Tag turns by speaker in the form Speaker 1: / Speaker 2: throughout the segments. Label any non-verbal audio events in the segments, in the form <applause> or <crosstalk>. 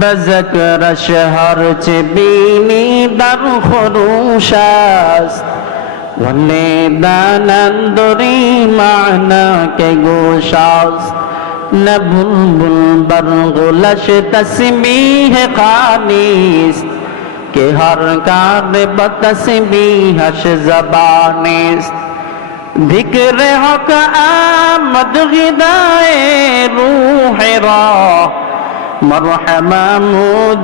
Speaker 1: بذكر شهرت بيني در خروش است ولدان دوری معنا که گوش است نه بلبل برغلش تسبیح قانی است که هر کار به تسبیحش زبانی است ذکر حق آمد غذای روح را مرحبا مود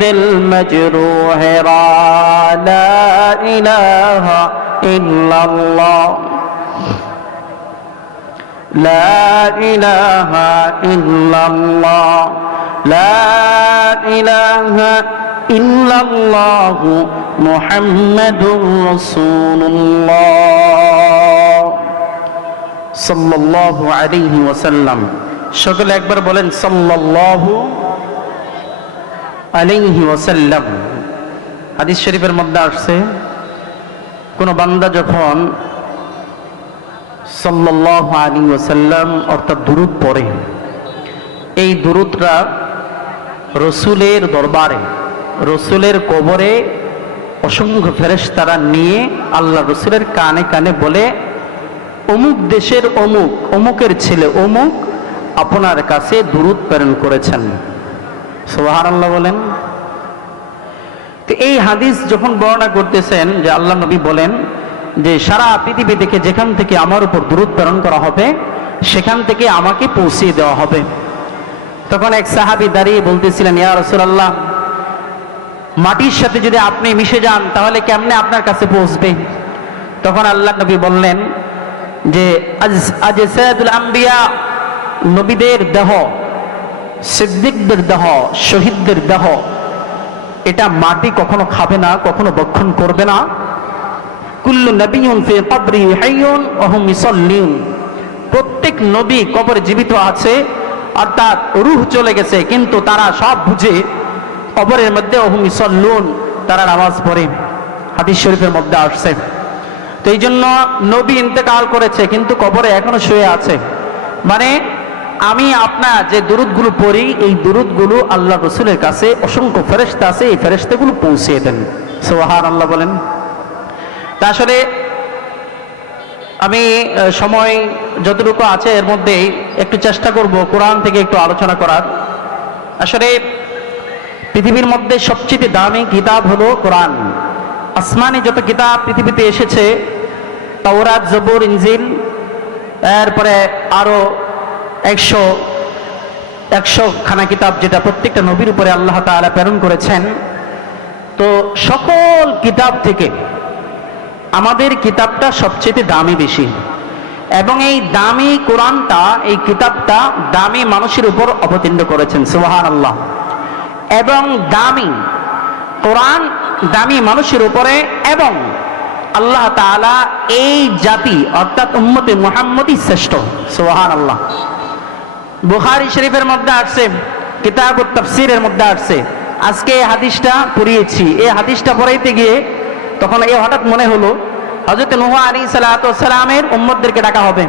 Speaker 1: دل مجروح را لا إله إلا الله. لا إله إلا الله. لا إله إلا الله. محمد رسول الله. صلى الله عليه وسلم. সকলে একবার বলেন, সাল্লাল্লাহু আলাইহি ওয়াসাল্লাম। হাদিস শরীফের মধ্যে আসছে, কোন বান্দা যখন সাল্লাল্লাহু আলাইহি ওয়াসাল্লাম, অর্থাৎ দুরূদ পড়ে, এই দুরূদটা রসুলের দরবারে, রসুলের কবরে অসংখ্য ফেরেশতারা নিয়ে আল্লাহ রসুলের কানে কানে বলে, অমুক দেশের অমুক, অমুকের ছেলে অমুক আপনার কাছে দুরুদ প্রেরণ করেছেন। সোহার আল্লাহ বলেন। তো এই হাদিস যখন বর্ণনা করতেছেন যে আল্লাহ নবী বলেন যে সারা পৃথিবী থেকে যেখান থেকে আমার উপর দূরত প্রেরণ করা হবে, সেখান থেকে আমাকে পৌঁছিয়ে দেওয়া হবে। তখন এক সাহাবি দাঁড়িয়ে বলতেছিলেন, ইয়া রসুলাল্লাহ, মাটির সাথে যদি আপনি মিশে যান, তাহলে কেমনে আপনার কাছে পৌঁছবে? তখন আল্লাহ নবী বললেন যে, আজ আজ সৈয়দুল আম্বিয়া নবীদের দেহ, সিদ্দিকদের দেহ, শহীদদের দেহ, এটা মাটি কখনো খাবে না, কখনো বক্ষণ করবে না। কুল্লু নবীন প্রত্যেক নবী কবরে জীবিত আছে, অর্থাৎ রূহ চলে গেছে, কিন্তু তারা সব বুঝে কবরের মধ্যে ওহুম ইসাল্লুন তারা নামাজ পড়ে। হাদিস শরীফের মধ্যে আসছে। তো এই জন্য নবী ইন্তেকাল করেছে, কিন্তু কবরে এখনও শুয়ে আছে। মানে আমি আপনার যে দুরুদগুলো পড়ি, এই দুরুদগুলো আল্লাহ রসুলের কাছে অসংখ্য ফেরেস্তা আছে, এই ফেরেস্তাগুলো পৌঁছিয়ে দেন। সোহার আল্লাহ বলেন। তা আসলে আমি সময় যতটুকু আছে এর মধ্যেই একটু চেষ্টা করব কোরআন থেকে একটু আলোচনা করার। আসলে পৃথিবীর মধ্যে সবচেয়ে দামি কিতাব হলো কোরআন। আসমানি যত কিতাব পৃথিবীতে এসেছে, তাওরাত, জবুর, ইনজিল, এরপরে আরও একশো একশো খানা কিতাব যেটা প্রত্যেকটা নবীর উপরে আল্লাহ তাআলা প্রেরণ করেছেন। তো সকল কিতাব থেকে আমাদের কিতাবটা সবচেয়ে দামি বেশি। এবং এই দামি কোরআনটা, এই কিতাবটা দামি মানুষের উপর অবতীর্ণ করেছেন সুবাহান আল্লাহ এবং দামি কোরআন দামি মানুষের উপরে এবং আল্লাহ তাআলা এই জাতি, অর্থাৎ উম্মতে মুহাম্মদই শ্রেষ্ঠ সুবাহান আল্লাহ বুখারি শরীফের মধ্যে আসছে কিতাব তফসিরের মধ্যে আসছে। আজকে এই হাদিসটা পড়িয়েছি। এই হাদিসটা পড়াইতে গিয়ে তখন এই হঠাৎ মনে হলো হজরত নুহা আলী সালাতামের উম্মদদেরকে ডাকা হবে।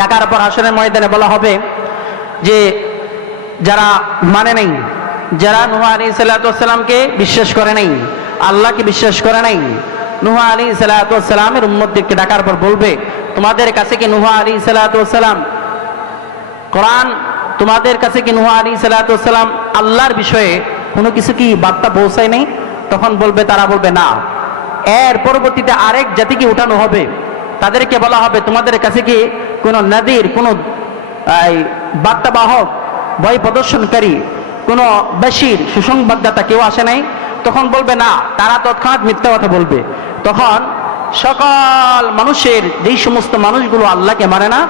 Speaker 1: ডাকার পর আসনের ময়দানে বলা হবে যে, যারা মানে নেই, যারা নুহা আলী সাল্লাতামকে বিশ্বাস করে নাই, আল্লাহকে বিশ্বাস করে নাই, নুহা আলী সাল্লাতামের উম্মদদেরকে ডাকার পর বলবে, তোমাদের কাছে কি নুহা আলী সাল্লাতাম কোরআন তোমাদের কাছে কি নুহা আলী সাল্লাতাম আল্লাহর বিষয়ে কোনো কিছু কি বার্তা পৌঁছায় নেই? তখন বলবে, তারা বলবে, না। এর পরবর্তীতে আরেক জাতিকে উঠানো হবে? তাদেরকে বলা হবে, তোমাদের কাছে কি কোনো নদীর কোনো বার্তাবাহক, ভয় প্রদর্শনকারী, কোনো বেশির, সুসংবাদদাতা কেউ আসে নাই? তখন বলবে, না। তারা তৎক্ষণাৎ মিথ্যা কথা বলবে। তখন সকল মানুষের, যেই সমস্ত মানুষগুলো আল্লাহকে মানে না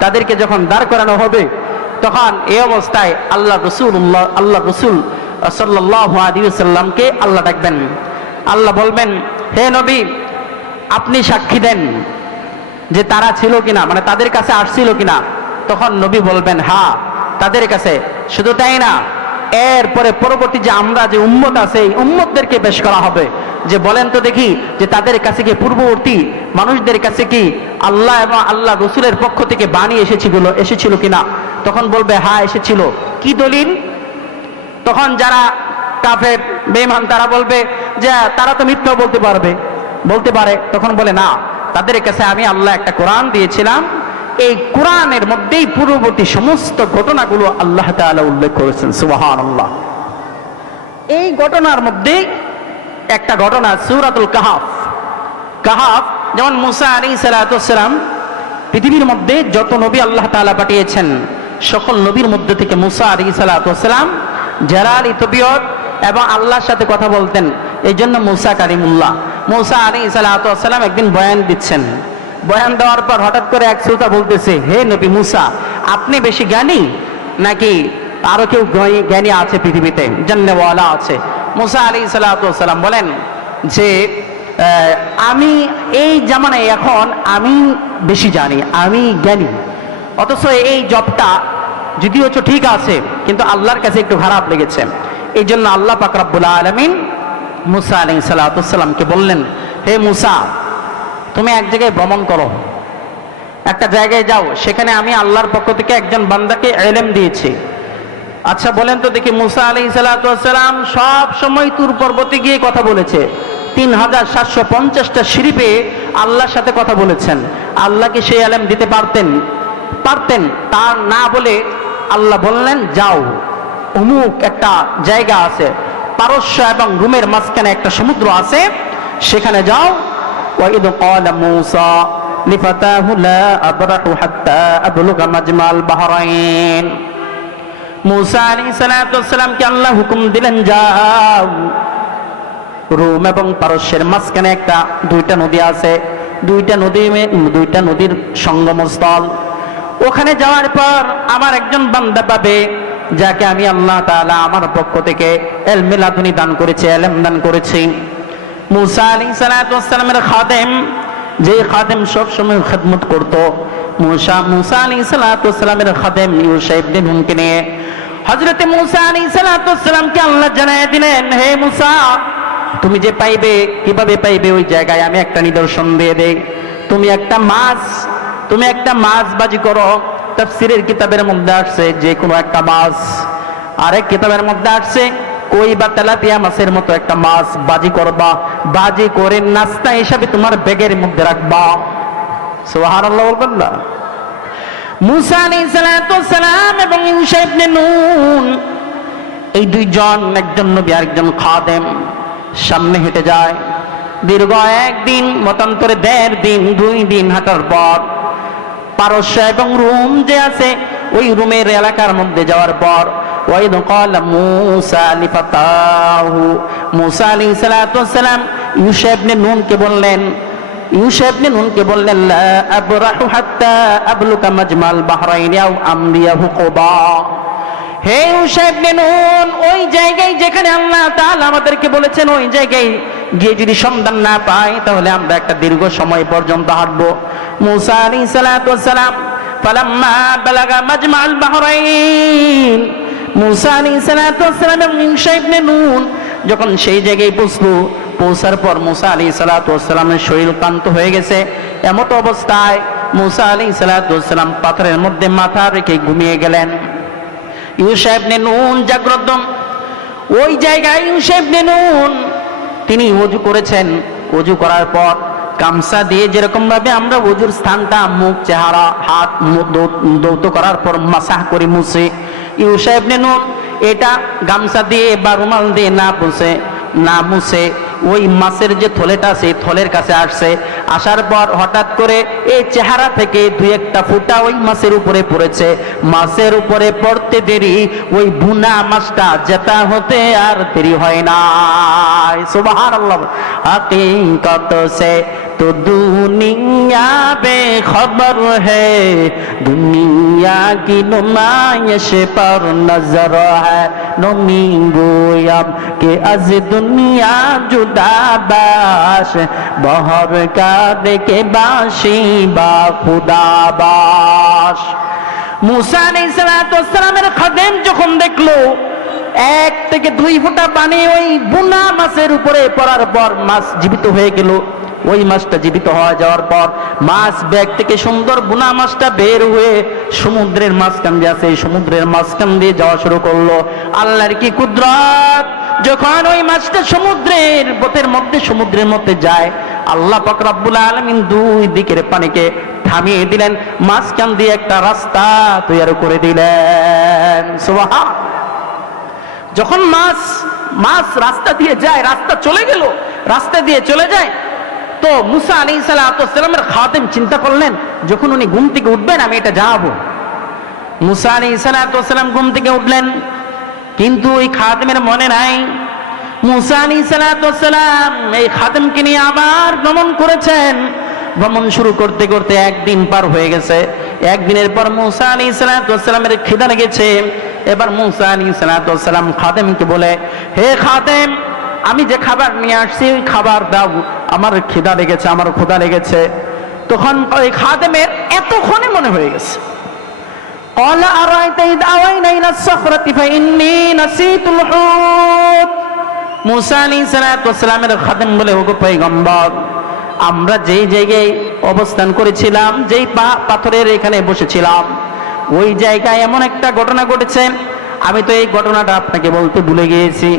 Speaker 1: তাদেরকে যখন দাঁড় করানো হবে, তখন এই অবস্থায় আল্লাহ রসুল আল্লাহ রসুল সাল্লাহ আল্লাহ ডাকবেন। আল্লাহ বলবেন, হে নবী, আপনি সাক্ষী দেন যে তারা ছিল কিনা মানে তাদের কাছে আসছিল কিনা। তখন নবী বলবেন, হা, তাদের কাছে। শুধু তাই না, এরপরে পরবর্তী যে আমরা, যে উম্মত আছে, এই উম্মতদেরকে পেশ করা হবে। যে বলেন তো দেখি, যে তাদের কাছে কি পূর্ববর্তী মানুষদের কাছে কি আল্লাহ এবং আল্লাহ রসুলের পক্ষ থেকে বাণী এসেছিল এসেছিল কিনা? তখন বলবে হ্যাঁ এসেছিল। কি দলিল? তখন যারা কাফের বেমান তারা বলবে যে, তারা তো মিথ্যা বলতে পারবে। বলতে পারে, তখন বলে, না, তাদের কাছে আমি আল্লাহ একটা কোরআন দিয়েছিলাম। এই কোরআনের মধ্যেই পূর্ববর্তী সমস্ত ঘটনাগুলো আল্লাহ তাআলা উল্লেখ করেছেন সুবাহান আল্লাহ এই ঘটনার মধ্যে একটা ঘটনা, সুরাতুল কাহাফ। কাহাফ যেমন মুসা আলী সালাতাম পৃথিবীর মধ্যে যত নবী আল্লাহ তাআলা পাঠিয়েছেন, সকল নবীর মধ্যে থেকে মুসা আলী সালাতাম জালাল তবিয়ত এবং আল্লাহর সাথে কথা বলতেন। এই জন্য মুসা কারিমুল্লাহ, মুসা আলী সালাতাম একদিন বয়ান দিচ্ছেন। বয়ান দেওয়ার পর হঠাৎ করে এক শ্রোতা বলতেছে, হে নবী মুসা, আপনি বেশি জ্ঞানী? নাকি আরও কেউ জ্ঞানী- আছে পৃথিবীতে? জান্নেওয়ালা আছে। মুসা আলী সালাতাম বলেন যে আমি এই জামানায় এখন আমি বেশি জানি, আমি জ্ঞানী। অথচ এই জবটা যদিও হচ্ছে ঠিক আছে, কিন্তু আল্লাহর কাছে একটু খারাপ লেগেছে। এই জন্য আল্লাহ পাকরাবুল আলমিন মুসা আলী সাল্লাতামকে বললেন, হে মুসা, তুমি এক জায়গায় ভ্রমণ করো। একটা জায়গায় যাও, সেখানে আমি আল্লাহর পক্ষ থেকে একজন বান্দাকে এলেম দিয়েছি। আচ্ছা বলেন তো দেখি মুসা আলী সালাম সব সময় তুর পর্বতে গিয়ে কথা বলেছে। তিন হাজার সাতশো পঞ্চাশটা সিঁড়িপে আল্লাহর সাথে কথা বলেছেন আল্লাহকে সেই আলেম দিতে পারতেন পারতেন তার না বলে আল্লাহ বললেন যাও অমুক একটা জায়গা আছে পারস্য এবং রুমের মাঝখানে একটা সমুদ্র আছে সেখানে যাও وإذ قال موسى لفتاه لا أبرح حتى أبلغ مجمع البحرين মুসা আলী সালাতামকে আল্লাহ হুকুম দিলেন যাও রোম এবং পারস্যের মাঝখানে একটা, দুইটা নদী আছে। দুইটা নদী দুইটা নদীর সঙ্গমস্থল। ওখানে যাওয়ার পর আমার একজন বান্দা পাবে, যাকে আমি আল্লাহ তাআলা আমার পক্ষ থেকে এলমিলাদুনি দান করেছি, এলেম দান করেছি। মুসা আলী সালাতামের খাদেম, যে খাদেম সব সময় খেদমত করত। মুসা মুসা আলী সালাতামের খাদেম ইউসা ইবনে নুনকে নিয়ে। হজরতে মুসা আলী সালাতামকে আল্লাহ জানায় দিলেন, হে মুসা তুমি যে পাইবে, কীভাবে পাইবে ওই জায়গায় আমি একটা নিদর্শন দিয়ে দেই। তুমি একটা মাছ, তুমি একটা মাছ বাজি করো। তাফসিরের কিতাবের মধ্যে আসছে যে কোনো একটা মাছ, আরেক কিতাবের মধ্যে আসছে, কই বা তেলাপিয়া মাছের মতো একটা মাছ বাজি করবা। বাজি করে নাস্তা হিসাবে তোমার ব্যাগের মধ্যে রাখবা। সুবহানাল্লাহ বলবেন না। মুসা সালাম এবং ইউসা ইবনে নুন, এই দুইজন একজন নবী, আরেকজন খাদেম। সামনে হেঁটে যায়। দীর্ঘ একদিন, মতান্তরে দেড় দিন, দুই দিন হাঁটার পর পারস্য এবং রুম যে আছে, ওই রুমের এলাকার মধ্যে যাওয়ার পর ওয়াইদ ক্বালা মূসা লিফাতাহু মূসা আলাইহিস সালাতু ওয়াসসালাম ইউসা ইবনে নুনকে বললেন ইউসা নুনকে বললেন, লা আবরাহু হাত্তা আবলুকা মাজমাল বাহরাইন আও আমরিয়াহু কুবা। হে ইউসা ইবনে নুন ওই জায়গায় যেখানে আল্লাহ তাআলা আমাদেরকে বলেছেন, ওই জায়গায় গিয়ে যদি সন্ধান না পাই, তাহলে আমরা একটা দীর্ঘ সময় পর্যন্ত হাঁটবো। মুসা আলাইহিস সালাতু ওয়াসসালাম ফালাম্মা বালাগা মাজমাল বাহরাইন। মুসা আলাইহিস সালাতু ওয়াসসালাম এবং ইউসা ইবনে নুন যখন সেই জায়গায় পৌঁছলো, পৌঁছার পর মুসা আলী সালাতামের শরীর ক্লান্ত হয়ে গেছে। এমত অবস্থায় মুসা আলী সালাতাম পাথরের মধ্যে মাথা রেখে ঘুমিয়ে গেলেন। ইউসাহেব নুন জাগ্রত। ওই জায়গায় ইউসাহেব নুন তিনি অজু করেছেন। অজু করার পর গামছা দিয়ে যেরকম ভাবে আমরা অজুর স্থানটা, মুখ, চেহারা, হাত দৌত করার পর মাসাহ করে, মুছে। ইউসাহেব নুন এটা গামছা দিয়ে বা রুমাল দিয়ে না পুষে না মুছে। ওই মাছের যে থলেটা সেই থলের কাছে আসছে। আসার পর হঠাৎ করে এই চেহারা থেকে দুই একটা ফুটা ওই মাছের উপরে পড়েছে। মাছের উপরে পড়তে দেরি, ওই বুনা মাছটা জেতা হতে আর দেরি হয় না সুবাহান আল্লাহ تو دنیا بے خبر ہے دنیا کی نمائش پر نظر ہے نمی گویم کہ از دنیا جدا باش بہر کا دے کے باشی با خدا باش মুসা আলাইসালামের খাদেম যখন দেখল এক থেকে দুই ফোঁটা পানি ওই বুনা মাছের উপরে পড়ার পর মাছ জীবিত হয়ে গেল ওই মাছটা জীবিত হয়ে যাওয়ার পর মাছ ব্যাগ থেকে সুন্দর বুনা মাছটা বের হয়ে সমুদ্রের মাঝখান দিয়ে আছে সমুদ্রের মাঝখান দিয়ে যাওয়া শুরু করল। আল্লাহর কি কুদরত? যখন ওই মাছটা সমুদ্রের পথের মধ্যে, সমুদ্রের মধ্যে যায়, আল্লাহ পাক রব্বুল আলামিন দুই দিকের পানিকে থামিয়ে দিলেন। মাঝখান দিয়ে একটা রাস্তা তৈরি করে দিলেন। সুবহান। যখন মাছ মাছ রাস্তা দিয়ে যায়, রাস্তা চলে গেল। রাস্তা দিয়ে চলে যায় তো মুসা আলী সালামের খাতেম চিন্তা করলেন, যখন উনি ঘুম থেকে উঠবেন, আমি এটা যাব। মুসা আলী সালাম ঘুম থেকে উঠলেন, কিন্তু ওই খাতেমের মনে নাই। মুসা আলী এই খাতেমকে নিয়ে আবার ভ্রমণ করেছেন। ভ্রমণ শুরু করতে করতে একদিন পার হয়ে গেছে। একদিনের পর মুসা আলী সালামের খিদা লেগেছে এবার মুসা আলী সালাম খাদেমকে বলে, হে খাদেম, আমি যে খাবার নিয়ে আসছি, ওই খাবার দাও। আমার খিদা লেগেছে আমার ক্ষুদা লেগেছে তখন ওই খাদেমের এতক্ষণে মনে হয়ে গেছে قال أرأيت إذ أوينا إلى الصخرة فإني نسيت الحوت মুসা আলী সালামের খাদেম বলে ওগো পৈগম্বর আমরা যেই জায়গায় অবস্থান করেছিলাম যেই পা- পাথরের এখানে বসেছিলাম ওই জায়গায় এমন একটা ঘটনা ঘটেছে আমি তো এই ঘটনাটা আপনাকে বলতে ভুলে গিয়েছি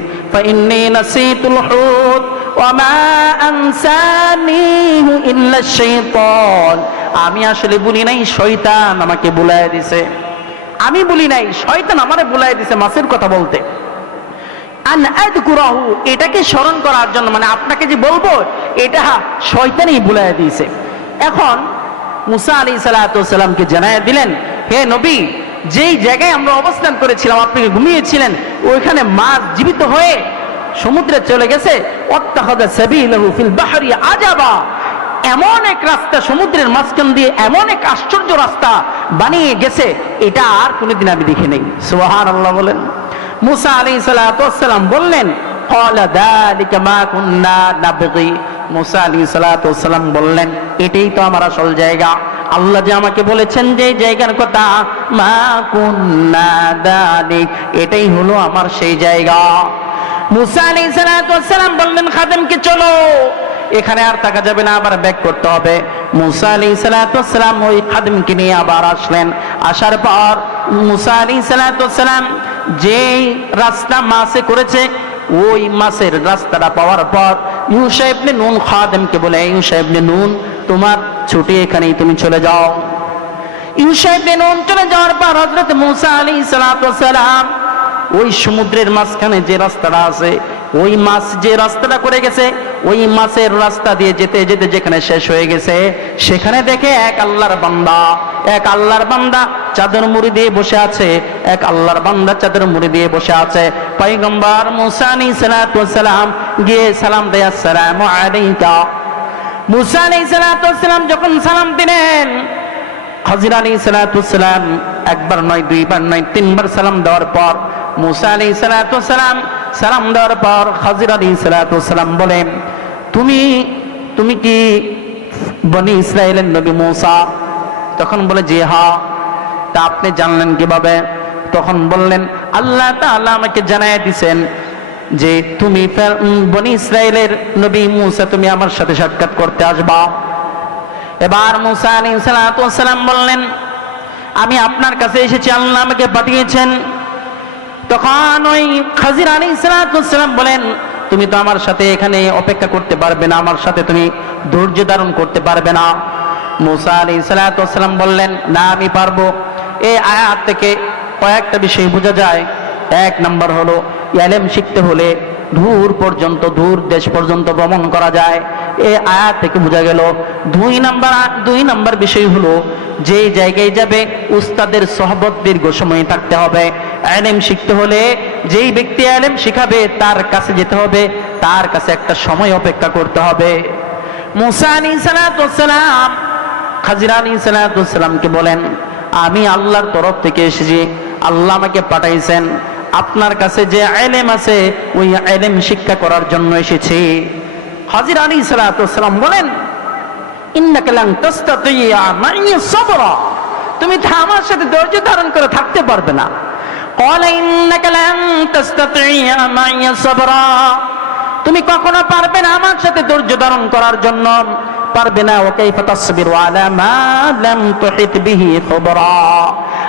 Speaker 1: আমি আসলে বলি নাই, শয়তান আমাকে বুলাই দিছে। আমি বলি নাই, শয়তান আমারে বুলাই দিছে মাছের কথা বলতে। এটাকে স্মরণ করার জন্য মানে আপনাকে যে বলব, এটা শয়তানই বুলাই দিয়েছে। এখন মুসা আলী সালাতামকে জানাই দিলেন, হে নবী, যেই জায়গায় আমরা অবস্থান করেছিলাম, আপনি ঘুমিয়েছিলেন, ওইখানে মাছ জীবিত হয়ে সমুদ্রে চলে গেছে আজাবা। এমন এক রাস্তা সমুদ্রের মাঝখান দিয়ে, এমন এক আশ্চর্য রাস্তা বানিয়ে গেছে, এটা আর কোনোদিন আমি দেখি নেই। সোহান আল্লাহ বলেন। মুসা আলী সালাম বললেন বললেন, এটাই তো আমার আসল জায়গা। আল্লাহ যে আমাকে বলেছেন যে জায়গার কথা, মা কুন্না এটাই হলো আমার সেই জায়গা। মুসা আলী বললেন খাদেমকে চলো। এখানে আর থাকা যাবে না, আবার করতে হবে। মুসা আলী ওই নিয়ে আবার আসলেন। আসার পর মুসা আলী রাস্তা মাসে করেছে, ওই মাসের রাস্তাটা পাওয়ার পর ইউসা নুন খাদেমকে বলে ইউসা নুন, তোমার ছুটি এখানেই, তুমি চলে যাও। ইউসা নুন চলে যাওয়ার পর হযরত মুসা আলাইহিস সালাম ওই সমুদ্রের মাঝখানে যে রাস্তাটা আছে, ওই মাছ যে রাস্তাটা করে গেছে, ওই মাছের রাস্তা দিয়ে যেতে যেতে যেখানে শেষ হয়ে গেছে, সেখানে দেখে এক আল্লাহর বান্দা, এক আল্লাহর বান্দা চাদর মুড়ি দিয়ে বসে আছে, এক আল্লাহর বান্দা চাদর মুড়ি দিয়ে বসে আছে। পয়গম্বর মুসা আলাইহিস সালাম গিয়ে সালাম দেয় আলাইকা। সালাম যখন সালাম দিলেন, হাজির আলী সালাম একবার নয়, দুইবার নয়, তিনবার সালাম দেওয়ার পর মুসা আলী সালাম সালাম দেওয়ার পর হাজির আলী সালাম বলেন তুমি তুমি কি বনি ইসরায়েলের নবী মুসা? তখন বলে, জি হা। তা আপনি জানলেন কীভাবে? তখন বললেন, আল্লাহ তাআলা আমাকে জানাই দিছেন যে তুমি বনি ইসরায়েলের নবী মুসা, তুমি আমার সাথে সাক্ষাৎ করতে আসবা। এবার মুসা আলী সালাম বললেন, আমি আপনার কাছে এসেছি, আল্লাহ আমাকে পাঠিয়েছেন তখন ওই খাজির আলী সালাম বলেন, তুমি তো আমার সাথে এখানে অপেক্ষা করতে পারবে না, আমার সাথে তুমি ধৈর্য ধারণ করতে পারবে না। মুসা আলী সালাম বললেন, না, আমি পারব। এই আয়াত থেকে কয়েকটা বিষয় বোঝা যায়। এক নম্বর হলো, এলেম শিখতে হলে দূর পর্যন্ত, দূর দেশ পর্যন্ত ভ্রমণ করা যায়। এই আয়াত থেকে বোঝা গেল, দুই নাম্বার দুই নাম্বার বিষয় হলো যে জায়গায় যাবে, উস্তাদের সহবত দীর্ঘ সময় থাকতে হবে। আলেম শিখতে হলে যেই ব্যক্তি আলেম শিখাবে, তার কাছে যেতে হবে, তার কাছে একটা সময় অপেক্ষা করতে হবে। মুসা আলী সালাম, খাজির বলেন, আমি আল্লাহর তরফ থেকে এসেছি, আল্লাহ আমাকে পাঠাইছেন। আপনার কাছে যে আলেম আছে, ওই আলেম শিক্ষা করার জন্য এসেছি। হাজির আলী সালাম বলেন তুমি আমার সাথে ধৈর্য ধারণ করে থাকতে পারবে না। তুমি কখনো পারবে না আমার সাথে ধৈর্য ধারণ করার জন্য। পারবে না ওকে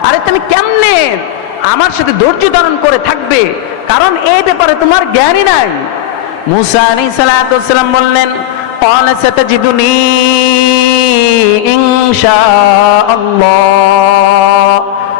Speaker 1: আরে তুমি কেমনে আমার সাথে ধৈর্য ধারণ করে থাকবে? কারণ এই ব্যাপারে তোমার জ্ঞানই নাই। মুসা আলী সালাম বললেন ইনশা আল্লাহ।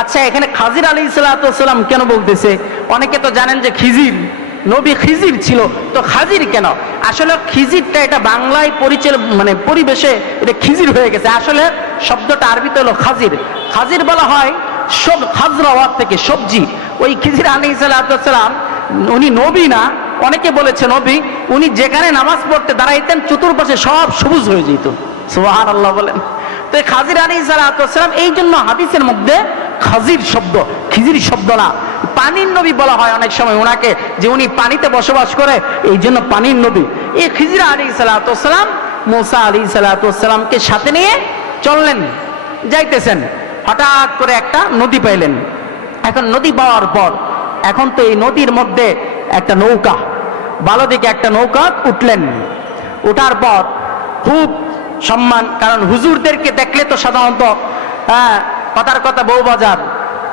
Speaker 1: আচ্ছা এখানে খাজির আলী সালাতাম কেন বলতেছে? অনেকে তো জানেন যে খিজির, নবী খিজির ছিল, তো খাজির কেন? আসলে খিজিরটা এটা বাংলায় পরিচয় মানে পরিবেশে এটা খিজির হয়ে গেছে। আসলে শব্দটা আরবিতে হলো খাজির। খাজির বলা হয় সব, খাজরা ওয়ার থেকে সবজি। ওই খিজির আলী সালাতাম উনি নবী না, অনেকে বলেছে নবী, উনি যেখানে নামাজ পড়তে দাঁড়াইতেন, চতুর্পাশে সব সবুজ হয়ে যেত। সুবাহান আল্লাহ বলেন। তো খাজির আলী সালাম এই জন্য হাদিসের মধ্যে খাজির শব্দ, খিজির শব্দ না। পানির নবী বলা হয় অনেক সময় ওনাকে, যে উনি পানিতে বসবাস করে, এই জন্য পানির নবী। এই খিজিরা আলী সালাতাম মোসা আলী সালাতামকে সাথে নিয়ে চললেন, যাইতেছেন। হঠাৎ করে একটা নদী পাইলেন। এখন নদী পাওয়ার পর, এখন তো এই নদীর মধ্যে একটা নৌকা ভালো দিকে একটা নৌকা উঠলেন। ওঠার পর খুব সম্মান, কারণ হুজুরদেরকে দেখলে তো সাধারণত হ্যাঁ কথার কথা বউ বাজার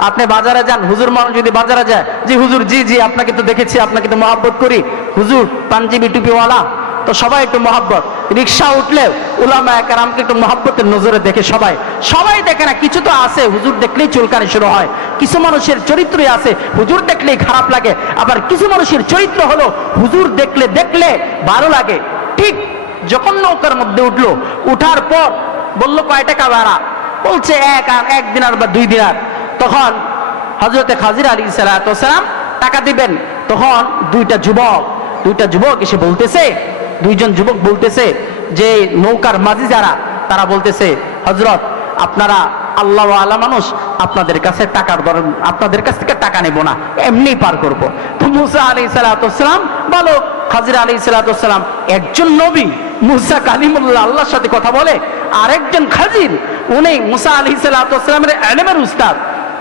Speaker 1: আপনি বাজারে যান, হুজুর মানুষ যদি বাজারে যায় জি হুজুর, জি জি, আপনাকে তো দেখেছি, আপনাকে তো মহাব্বত করি। হুজুর, পাঞ্জাবি টুপিওয়ালা, তো সবাই একটু মহাব্বত। রিক্সা উঠলে উলামা একরামকে একটু মহাব্বতের নজরে দেখে সবাই। সবাই দেখে না, কিছু তো আছে, হুজুর দেখলেই চুলকানি শুরু হয়। কিছু মানুষের চরিত্রই আছে, হুজুর দেখলেই খারাপ লাগে। আবার কিছু মানুষের চরিত্র হলো, হুজুর দেখলে দেখলে ভালো লাগে। ঠিক যখন নৌকার মধ্যে উঠল, উঠার পর বলল, কয় টাকা ভাড়া? বলছে এক আর এক দিনার বা দুই দিনার। তখন হজরতে খাজির আলী সালাম টাকা দিবেন। তখন দুইটা যুবক দুইটা যুবক এসে বলতেছে, দুইজন যুবক বলতেছে, যে নৌকার মাঝি যারা, তারা বলতেছে হজরত আপনারা আল্লাহ আল্লাহ মানুষ, আপনাদের কাছে টাকার দর আপনাদের কাছ থেকে টাকা নেব না, এমনি পার করব। তো মুসা আলী সালাতাম বলো, খাজির আলী সালাতাম একজন নবী, মুসা কালিমুল্লাহ আল্লাহর সাথে কথা বলে আরেকজন খাজির, উনি মুসা আলী সালাতামের এলেমের উস্তাদ।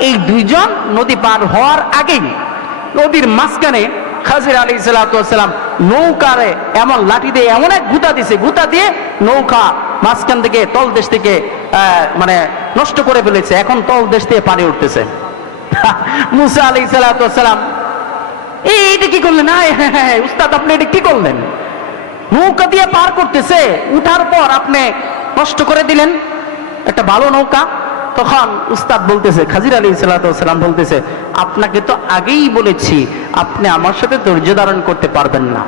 Speaker 1: এই দুইজন নদী পার হওয়ার আগেই নদীর মাঝখানে খাজির আলী সালাতাম নৌকারে এমন লাঠি দিয়ে এমন এক গুতা দিছে, গুতা দিয়ে নৌকা মাঝখান থেকে তল দেশ থেকে মানে নষ্ট করে ফেলেছে। এখন তল দেশ থেকে পানি উঠতেছে। <laughs> মুসা আলী সালাতাম এই এটা কি করলেন? আয় হ্যাঁ হ্যাঁ উস্তাদ, আপনি এটা কি করলেন? নৌকা দিয়ে পার করতেছে। উঠার পর আপনি নষ্ট করে দিলেন, একটা ভালো নৌকা, তখন উস্তাদ বলতেছে, খাজির আলী সালাম বলতেছে, আপনাকে তো আগেই বলেছি, আপনি আমার সাথে ধৈর্য ধারণ করতে পারবেন না।